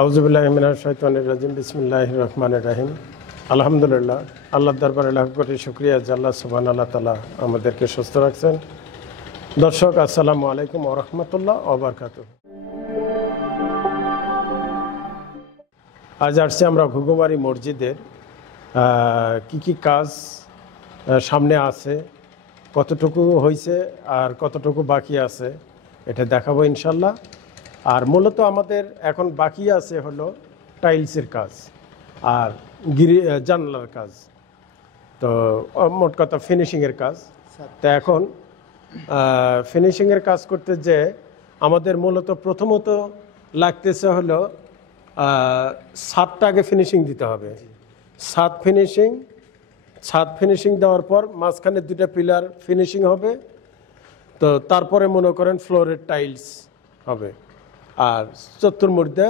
আউযুবিল্লাহি মিনাশ শাইতানির রাজিম বিসমিল্লাহির রহমানির রহিম। আলহামদুলিল্লাহ, আল্লাহর দরবারে লাখ কোটি শুকরিয়া যে আল্লাহ সুবহানাহু তাআলা আমাদেরকে সুস্থ রাখছেন। দর্শক, আসসালামু আলাইকুম ওয়া রাহমাতুল্লাহি ওয়া বারাকাতুহু। আজ আসছি আমরা ঘুঘুমারি মসজিদের কি কাজ সামনে আছে, কতটুকু হয়েছে আর কতটুকু বাকি আছে এটা দেখাবো ইনশাল্লাহ। আর মূলত আমাদের এখন বাকি আছে হলো টাইলসের কাজ আর জানলার কাজ, তো মোট কথা ফিনিশিংয়ের কাজ। তো এখন ফিনিশিংয়ের কাজ করতে যে আমাদের মূলত প্রথমত লাগতেছে হলো ছাদটা আগে ফিনিশিং দিতে হবে। ছাদ ফিনিশিং দেওয়ার পর মাঝখানে দুটা পিলার ফিনিশিং হবে, তো তারপরে মনে করেন ফ্লোরের টাইলস হবে আর চতুর্মধ্যে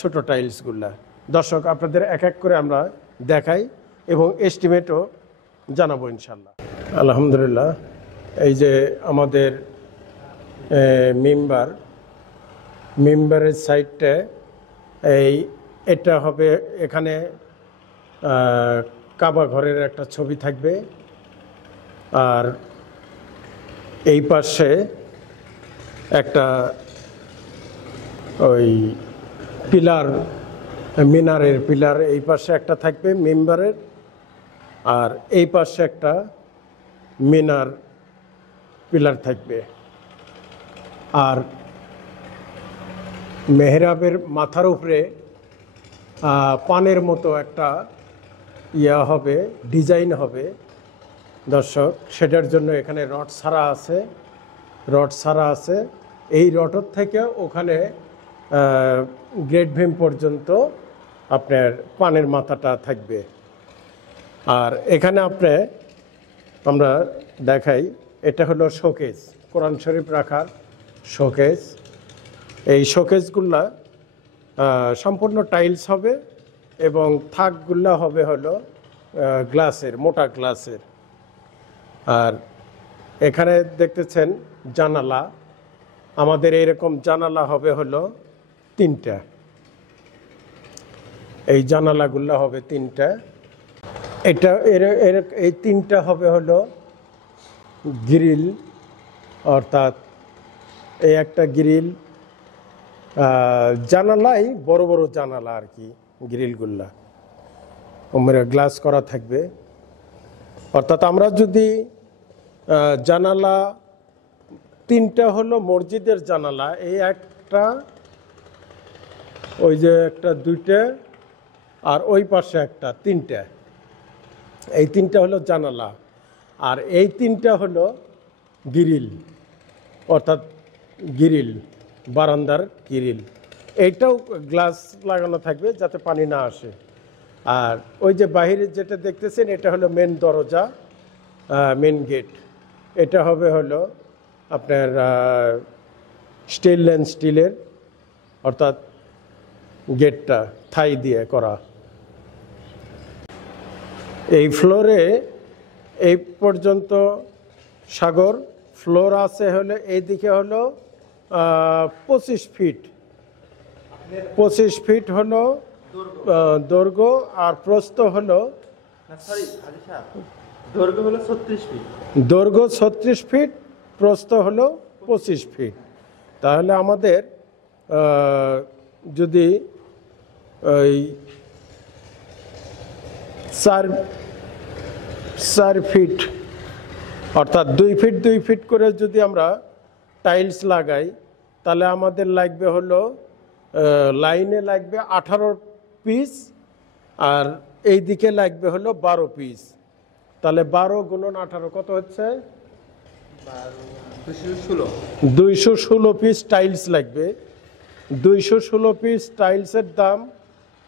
ছোট টাইলসগুলা। দর্শক, আপনাদের এক এক করে আমরা দেখাই এবং এস্টিমেটও জানাবো ইনশাল্লাহ। আলহামদুলিল্লাহ, এই যে আমাদের মেম্বারের সাইডটা এটা হবে, এখানে কাবা ঘরের একটা ছবি থাকবে আর এই পাশে একটা ওই পিলার, মিনারের পিলার এই পাশে একটা থাকবে মেম্বারের, আর এই পাশে একটা মিনার পিলার থাকবে। আর মেহরাবের মাথার উপরে পানের মতো একটা হবে, ডিজাইন হবে দর্শক। সেটার জন্য এখানে রড ছাড়া আছে। এই রডের থেকে ওখানে গ্রেড ভীম পর্যন্ত আপনার পানের মাথাটা থাকবে। আর এখানে আমরা দেখাই, এটা হলো শোকেস, কোরআন শরীফ রাখার শোকেস। এই শোকেসগুলা সম্পূর্ণ টাইলস হবে এবং থাকগুলা হবে হলো গ্লাসের, মোটা গ্লাসের। আর এখানে দেখতেছেন জানালা, আমাদের এইরকম জানালা হবে হলো 3টা। এই জানালাগুলো হবে 3টা। এই 3টা হবে হলো গ্রিল, অর্থাৎ এই একটা গ্রিল, জানালাই বড় বড় জানালা আর কি, গ্রিলগুলা গ্লাস করা থাকবে। অর্থাৎ আমরা যদি জানালা 3টা হলো মসজিদের জানালা, এই একটা, ওই যে একটা 2টা আর ওই পাশে একটা 3টা, এই 3টা হলো জানালা। আর এই 3টা হলো গ্রিল, অর্থাৎ গ্রিল, বারান্দার গ্রিল। এইটাও গ্লাস লাগানো থাকবে যাতে পানি না আসে। আর ওই যে বাহিরে যেটা দেখতেছেন এটা হলো মেন দরজা, মেন গেট। এটা হবে হলো আপনার স্টিলের, অর্থাৎ গেটটা থাই দিয়ে করা। এই ফ্লোরে এই পর্যন্ত সাগর ফ্লোর আছে হলো, এইদিকে হলো 25 ফিট হলো দৈর্ঘ্য, আর প্রস্থ হলো দৈর্ঘ্য 36 ফিট, প্রস্থ হলো 25 ফিট। তাহলে আমাদের যদি ওই 4 ফিট, অর্থাৎ 2 ফিট করে যদি আমরা টাইলস লাগাই, তাহলে আমাদের লাগবে হলো লাইনে লাগবে 18 পিস আর এই দিকে লাগবে হলো 12 পিস। তাহলে 12 গুণন 18 কত হচ্ছে? 216 পিস টাইলস লাগবে। 216 পিস টাইলসের দাম,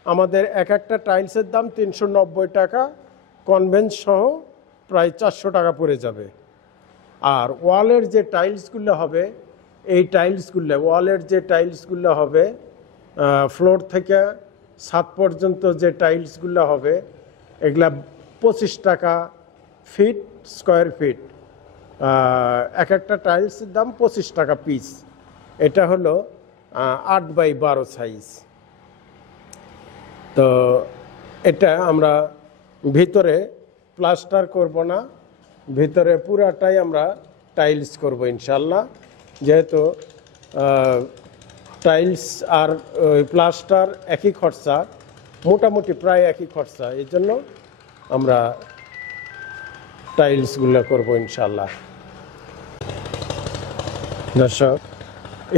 আমাদের এক একটা টাইলসের দাম 390 টাকা, কনভেন্স সহ প্রায় 400 টাকা পড়ে যাবে। আর ওয়ালের যে টাইলসগুলো হবে, এই টাইলসগুলো, ওয়ালের যে টাইলসগুলো হবে, ফ্লোর থেকে ছাদ পর্যন্ত যে টাইলসগুলো হবে, এগুলা 25 টাকা ফিট, স্কোয়ার ফিট। এক একটা টাইলসের দাম 25 টাকা পিস। এটা হলো 8x12 সাইজ। তো এটা আমরা ভিতরে প্লাস্টার করব না, ভিতরে পুরাটাই আমরা টাইলস করব ইনশাল্লাহ। যেহেতু টাইলস আর প্লাস্টার একই খরচা, মোটামুটি প্রায় একই খরচা, এই জন্য আমরা টাইলসগুলো করব ইনশাল্লাহ। দর্শক,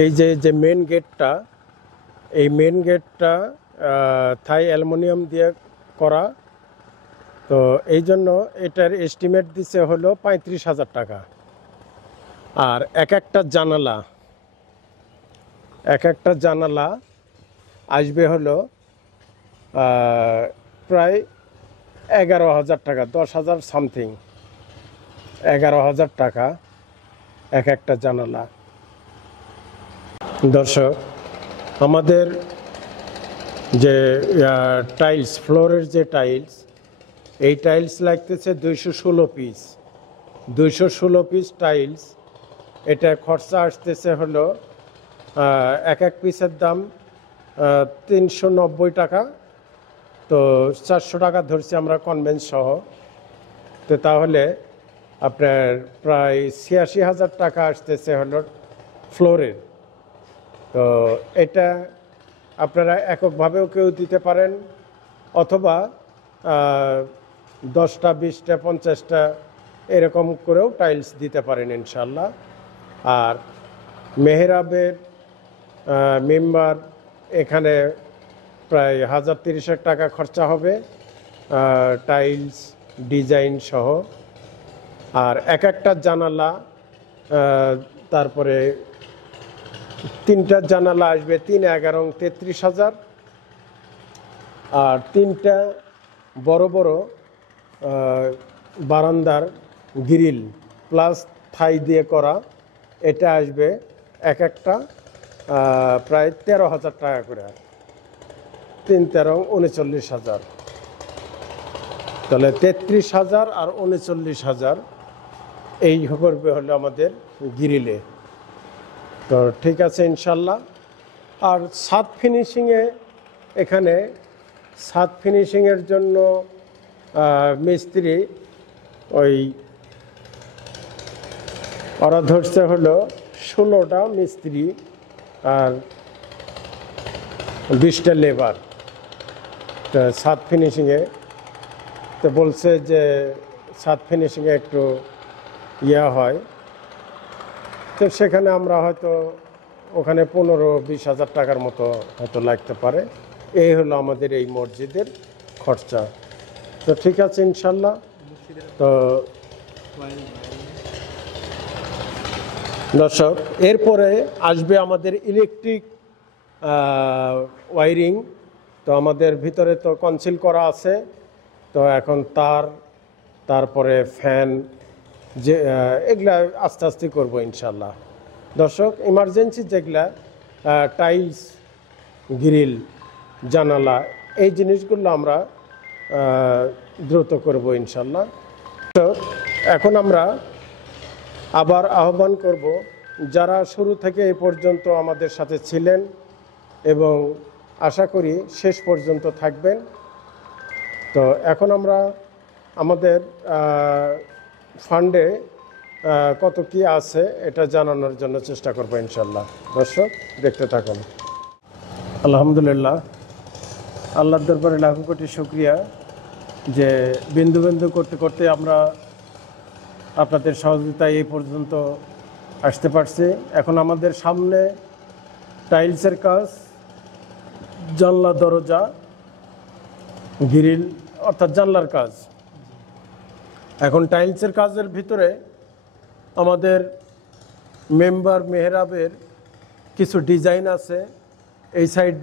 এই যে মেন গেটটা, এই মেন গেটটা থাই অ্যালুমিনিয়াম দিয়ে করা, তো এই জন্য এটার এস্টিমেট দিছে হলো 35,000 টাকা। আর এক একটা জানালা আসবে হলো প্রায় 11,000 টাকা, 10,000 সামথিং, 11,000 টাকা এক একটা জানালা। দর্শক, আমাদের যে টাইলস, ফ্লোরের যে টাইলস, এই টাইলস লাগতেছে 216 পিস, 216 পিস টাইলস। এটা খরচা আসতেছে হলো এক এক পিসের দাম 390 টাকা, তো 400 টাকা ধরছি আমরা কনভেন্স সহ। তো তাহলে আপনার প্রায় 86,000 টাকা আসতেছে হলো ফ্লোরের। তো এটা আপনারা এককভাবেও কেউ দিতে পারেন, অথবা 10টা 20টা 50টা এরকম করেও টাইলস দিতে পারেন ইনশাল্লাহ। আর মেহরাবের মেম্বার এখানে প্রায় 1,030 টাকা খরচা হবে টাইলস ডিজাইন সহ। আর এক একটা জানালা, তারপরে 3টা জানালা আসবে 3, 11, 33,000। আর 3টা বড় বড় বারান্দার গ্রিল প্লাস থাই দিয়ে করা, এটা আসবে এক একটা প্রায় 13,000 টাকা করে, 3, 13, 39,000। তাহলে 33,000 আর 39,000 এই করবে হলো আমাদের গ্রিলে। তো ঠিক আছে ইনশাল্লাহ। আর ছাদ ফিনিশিংয়ে, এখানে ছাদ ফিনিশিংয়ের জন্য মিস্ত্রি ওরা ধরছে হলো 16টা মিস্ত্রি আর 20টা লেবার ছাদ ফিনিশিংয়ে। তো বলছে যে ছাদ ফিনিশিংয়ে একটু হয়, তো সেখানে আমরা হয়তো ওখানে 15-20 হাজার টাকার মতো হয়তো লাগতে পারে। এই হলো আমাদের এই মসজিদের খরচা। তো ঠিক আছে ইনশাল্লাহ। তো দর্শক, এরপরে আসবে আমাদের ইলেকট্রিক ওয়ারিং। তো আমাদের ভিতরে তো কনসিল করা আছে, তো এখন তারপরে ফ্যান, যে এগুলা আস্তে আস্তে করবো ইনশাল্লাহ। দর্শক, ইমার্জেন্সি যেগুলা টাইলস, গ্রিল, জানালা, এই জিনিসগুলো আমরা দ্রুত করব ইনশাল্লাহ। তো এখন আমরা আবার আহ্বান করব, যারা শুরু থেকে এই পর্যন্ত আমাদের সাথে ছিলেন এবং আশা করি শেষ পর্যন্ত থাকবেন। তো এখন আমরা আমাদের ফান্ডে কত কি আছে এটা জানানোর জন্য চেষ্টা করবো ইনশাল্লাহ। দর্শক, দেখতে থাকুন। আলহামদুলিল্লাহ, আল্লাহর দরবারে লাখো কোটি শুকরিয়া যে বিন্দু বিন্দু করতে করতে আমরা আপনাদের সহযোগিতায় এই পর্যন্ত আসতে পারছি। এখন আমাদের সামনে টাইলসের কাজ, জানলা, দরজা, গ্রিল অর্থাৎ জানলার কাজ। এখন টাইলসের কাজের ভিতরে আমাদের মেম্বার মেহরাবের কিছু ডিজাইন আছে, এই সাইড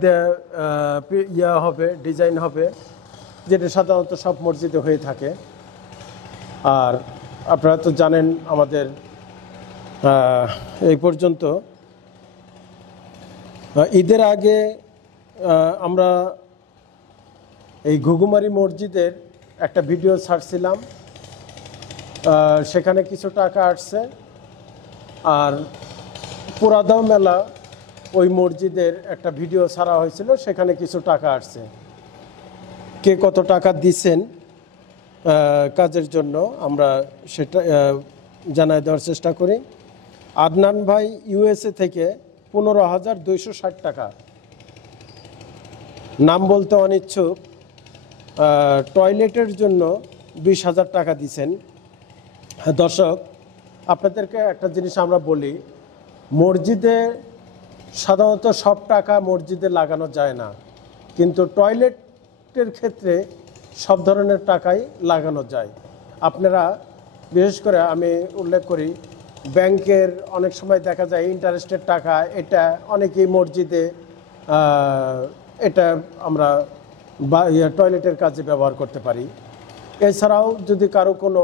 দিয়ে হবে, ডিজাইন হবে, যেটা সাধারণত সব মসজিদে হয়ে থাকে। আর আপনারা তো জানেন আমাদের এই পর্যন্ত ঈদের আগে আমরা এই ঘুঘুমারি মসজিদের একটা ভিডিও ছাড়ছিলাম, সেখানে কিছু টাকা আসছে। আর পুরাদাও মেলা ওই মসজিদের একটা ভিডিও ছাড়া হয়েছিল, সেখানে কিছু টাকা আসছে। কে কত টাকা দিচ্ছেন কাজের জন্য আমরা সেটা জানাই দেওয়ার চেষ্টা করি। আদনান ভাই ইউএসএ থেকে 15,260 টাকা, নাম বলতে অনিচ্ছুক, টয়লেটের জন্য 20,000 টাকা দিছেন। দর্শক, আপনাদেরকে একটা জিনিস আমরা বলি, মসজিদে সাধারণত সব টাকা মসজিদে লাগানো যায় না, কিন্তু টয়লেটের ক্ষেত্রে সব ধরনের টাকাই লাগানো যায়। আপনারা বিশেষ করে আমি উল্লেখ করি, ব্যাংকের অনেক সময় দেখা যায় ইন্টারেস্টের টাকা, এটা অনেকেই মসজিদে এটা আমরা টয়লেটের কাজে ব্যবহার করতে পারি। এছাড়াও যদি কারো কোনো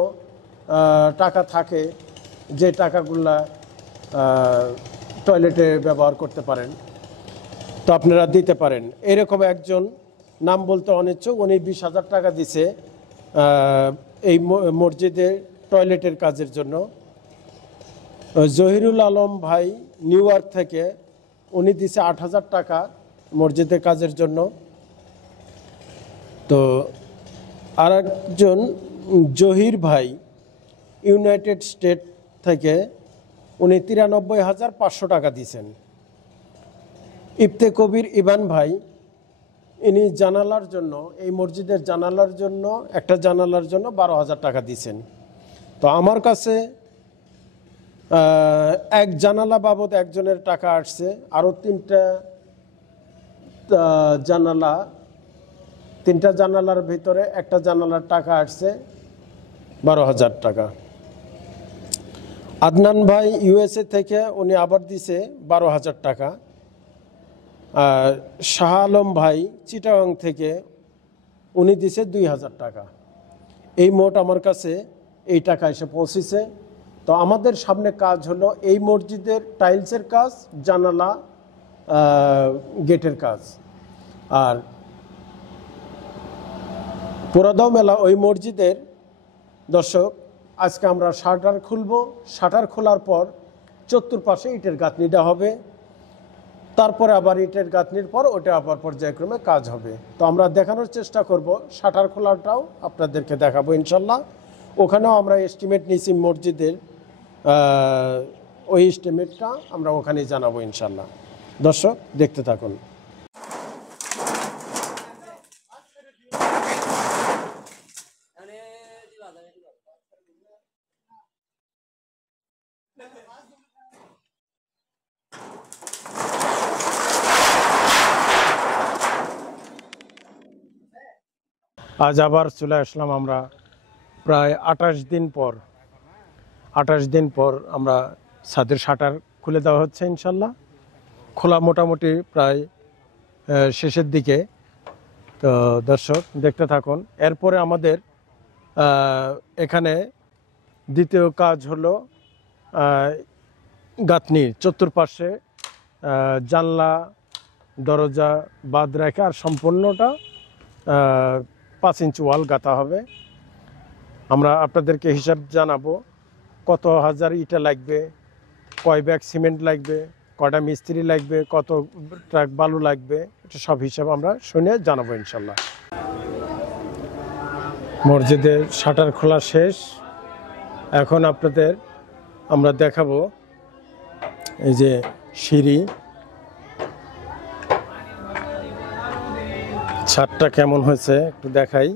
টাকা থাকে যে টাকাগুলা টয়লেটে ব্যবহার করতে পারেন, তো আপনারা দিতে পারেন। এরকম একজন, নাম বলতে অনিচ্ছুক, উনি 20,000 টাকা দিছে এই মসজিদে টয়লেটের কাজের জন্য। জহিরুল আলম ভাই নিউ ইয়র্ক থেকে, উনি দিছে 8,000 টাকা মসজিদের কাজের জন্য। তো আর একজন জহির ভাই ইউনাইটেড স্টেট থেকে, উনি 93,500 টাকা দিয়েছেন। ইফতে কবির ইবান ভাই, ইনি জানালার জন্য, এই মসজিদের জানালার জন্য, একটা জানালার জন্য 12,000 টাকা দিয়েছেন। তো আমার কাছে এক জানালা বাবদ একজনের টাকা আসছে, আরও তিনটা জানালার ভিতরে একটা জানালার টাকা আসছে 12,000 টাকা। আদনান ভাই ইউএসএ থেকে, উনি আবার দিছে 12,000 টাকা। শাহ আলম ভাই চিটাগাং থেকে, উনি দিছে 2,000 টাকা। এই মোট আমার কাছে এই টাকা এসে পৌঁছেছে। তো আমাদের সামনে কাজ হলো এই মসজিদের টাইলসের কাজ, জানালা, গেটের কাজ। আর পোড়াদাও মেলা ওই মসজিদের, দর্শক, আজকে আমরা শাটার খুলব। শাটার খোলার পর চতুর্পাশে ইটের গাঁথনিটা হবে, তারপরে আবার ইটের গাঁথনির পর ওটা আবার পর্যায়ক্রমে কাজ হবে। তো আমরা দেখানোর চেষ্টা করব, শাটার খোলাটাও আপনাদেরকে দেখাবো ইনশাল্লাহ। ওখানেও আমরা এস্টিমেট নিয়েছি মসজিদের, ওই এস্টিমেটটা আমরা ওখানেই জানাবো ইনশাল্লাহ। দর্শক, দেখতে থাকুন। আজ আবার চলে আসলাম আমরা প্রায় 28 দিন পর আমরা ছাদের শাটার খুলে দেওয়া হচ্ছে ইনশাল্লাহ। খোলা মোটামুটি প্রায় শেষের দিকে। তো দর্শক, দেখতে থাকুন। এরপরে আমাদের এখানে দ্বিতীয় কাজ হলো গাঁথনির চতুর্পাশে জানলা দরজা বাদ রেখে আর সম্পূর্ণটা 5 ইঞ্চি ওয়াল গাঁথা হবে। আমরা আপনাদেরকে হিসাব জানাবো, কত হাজার ইটা লাগবে, কয় ব্যাগ সিমেন্ট লাগবে, কয়টা মিস্ত্রি লাগবে, কত ট্রাক বালু লাগবে, এটা সব হিসাব আমরা শুনে জানাবো ইনশাল্লাহ। মসজিদের শাটার খোলা শেষ। এখন আপনাদের আমরা দেখাবো এই যে সিঁড়ি, ছাদটা কেমন হয়েছে একটু দেখাই।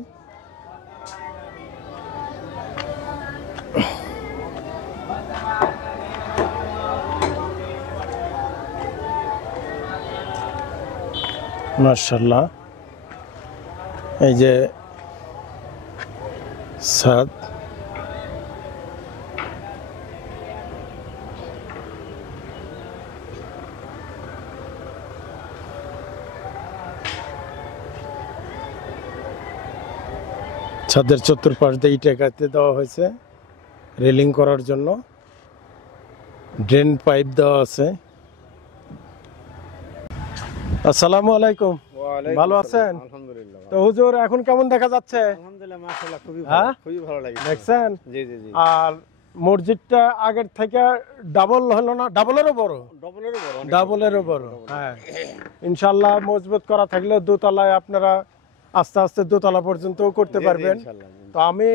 মাশাআল্লাহ, এই যে ছাদ, ছাদের চতুর্পাশ দিয়ে ইটা গাঁথতে দেওয়া হয়েছে রেলিং করার জন্য। ড্রেন পাইপ দেওয়া আছে। আসসালামু আলাইকুম, ভালো আছেন? আলহামদুলিল্লাহ। তো হুজুর, এখন কেমন দেখা যাচ্ছে? আলহামদুলিল্লাহ, মাশাআল্লাহ, খুবই ভালো, হ্যাঁ, খুবই ভালো লাগে। দেখছেন? জি জি জি। আর মসজিদটা আগের থেকে ডাবল হলো না? ডাবলেরও বড়, ডবলেরও বড়, ডাবলেরও বড়। হ্যাঁ, ইনশাআল্লাহ মজবুত করা থাকলে দোতলায় আপনারা আস্তে আস্তে দোতলা পর্যন্তও করতে পারবেন। তো আমি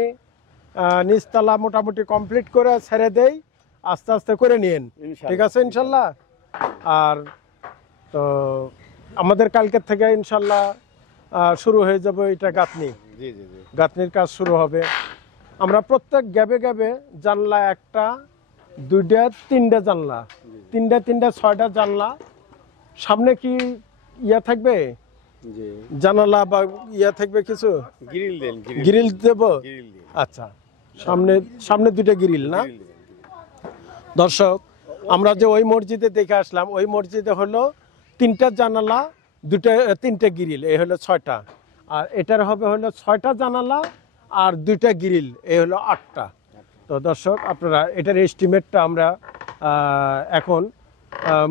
নিচতলা মোটামুটি কমপ্লিট করে ছেড়ে দেই, আস্তে আস্তে করে নিন, ঠিক আছে ইনশাল্লাহ। আর তো আমাদের কালকের থেকে ইনশাল্লাহ শুরু হয়ে যাবে এটা গাঁথনি, গাঁথনির কাজ শুরু হবে। আমরা প্রত্যেক গ্যাবে গ্যাবে জানলা 1টা 2টা 3টা জানলা, 3টা 6টা জানলা। সামনে কি ইয়া থাকবে জানালা বা ইয়া থাকবে কিছু গ্রিল দেব? আচ্ছা, সামনে 2টা গ্রিল না? দর্শক, আমরা যে ওই মসজিদে দেখে আসলাম, ওই মসজিদে হলো 3টা জানালা 3টে গ্রিল, এই হলো 6টা। আর এটার হবে হলো 6টা জানালা আর 2টা গ্রিল, এই হলো 8টা। তো দর্শক, আপনারা এটার এস্টিমেটটা আমরা এখন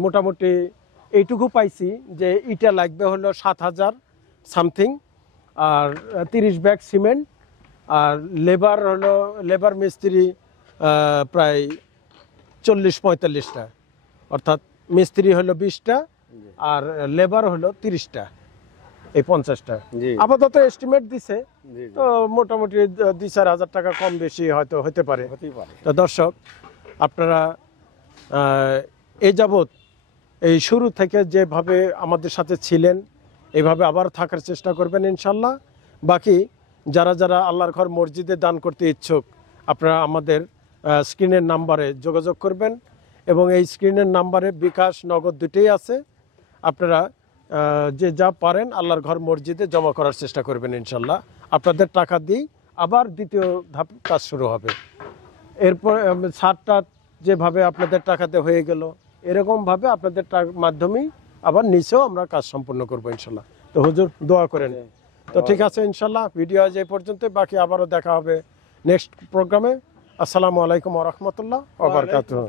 মোটামুটি এইটুকু পাইছি যে ইটা লাগবে হলো 7,000 সামথিং, আর 30 ব্যাগ সিমেন্ট, আর লেবার মিস্ত্রি প্রায় 40-45টা, অর্থাৎ মিস্ত্রি হলো 20টা আর লেবার হলো 30টা, এই 50টা আপাতত এস্টিমেট দিছে। তো মোটামুটি 2-4 হাজার টাকা কম বেশি হয়তো হতে পারে। তো দর্শক, আপনারা এই যাবৎ এই শুরু থেকে যেভাবে আমাদের সাথে ছিলেন, এইভাবে আবার থাকার চেষ্টা করবেন ইনশাল্লাহ। বাকি যারা যারা আল্লাহর ঘর মসজিদে দান করতে ইচ্ছুক, আপনারা আমাদের স্ক্রিনের নাম্বারে যোগাযোগ করবেন, এবং এই স্ক্রিনের নাম্বারে বিকাশ, নগদ দুটোই আছে। আপনারা যে যা পারেন আল্লাহর ঘর মসজিদে জমা করার চেষ্টা করবেন ইনশাল্লাহ। আপনাদের টাকা দিই আবার দ্বিতীয় ধাপ কাজ শুরু হবে। এরপর ছাদটা যেভাবে আপনাদের টাকাতে হয়ে গেল, এরকমভাবে আপনাদের মাধ্যমেই আবার নিচেও আমরা কাজ সম্পূর্ণ করবো ইনশাল্লাহ। তো হুজুর দোয়া করেন। তো ঠিক আছে ইনশাল্লাহ, ভিডিও আজ এই পর্যন্ত, বাকি আবারও দেখা হবে নেক্সট প্রোগ্রামে। আসসালামু আলাইকুম ওয়া রাহমাতুল্লাহ ওয়া বারাকাতুহু।